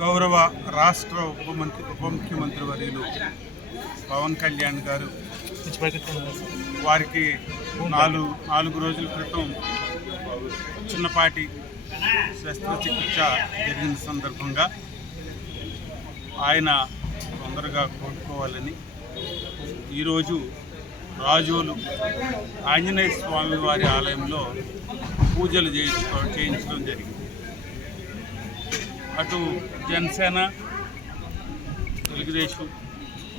గౌరవ రాష్ట్ర ఉప ముఖ్యమంత్రి వర్యులు పవన్ కళ్యాణ్ గారు వారికి నాలుగు రోజుల క్రితం చిన్నపాటి శస్త్రచికిత్స జరిగిన సందర్భంగా ఆయన తొందరగా కోలుకోవాలని ఈరోజు రాజోలు ఆంజనేయ స్వామి వారి ఆలయంలో పూజలు చేయించడం జరిగింది. అటు జనసేన, తెలుగుదేశం,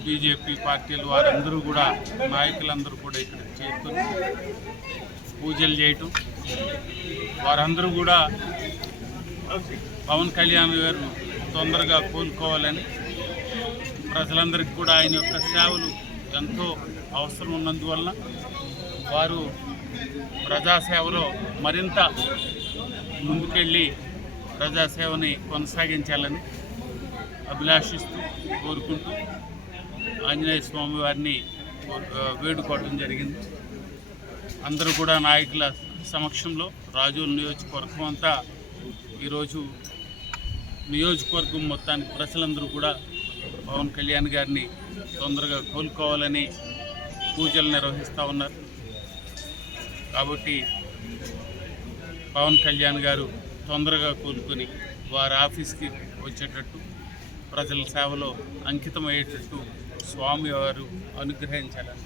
బీజేపీ పార్టీలు వారందరూ కూడా నాయకులందరూ కూడా ఇక్కడ చేరుకొని పూజలు చేయటం, వారందరూ కూడా పవన్ కళ్యాణ్ గారు తొందరగా కోలుకోవాలని, ప్రజలందరికీ కూడా ఆయన యొక్క సేవలు ఎంతో అవసరం ఉన్నందువలన వారు ప్రజాసేవలో మరింత ముందుకెళ్ళి ప్రజాసేవని కొనసాగించాలని అభిలాషిస్తూ కోరుకుంటూ ఆంజనేయ స్వామి వారిని వేడుకోవడం జరిగింది. అందరూ కూడా నాయకుల సమక్షంలో రాజోలు నియోజకవర్గం అంతా ఈరోజు నియోజకవర్గం మొత్తానికి ప్రజలందరూ కూడా పవన్ కళ్యాణ్ గారిని తొందరగా కోలుకోవాలని పూజలు నిర్వహిస్తూ ఉన్నారు. కాబట్టి పవన్ కళ్యాణ్ గారు తొందరగా కోలుకొని వారి ఆఫీస్కి వచ్చేటట్టు, ప్రజల సేవలో అంకితమయ్యేటట్టు స్వామి వారు అనుగ్రహించాలని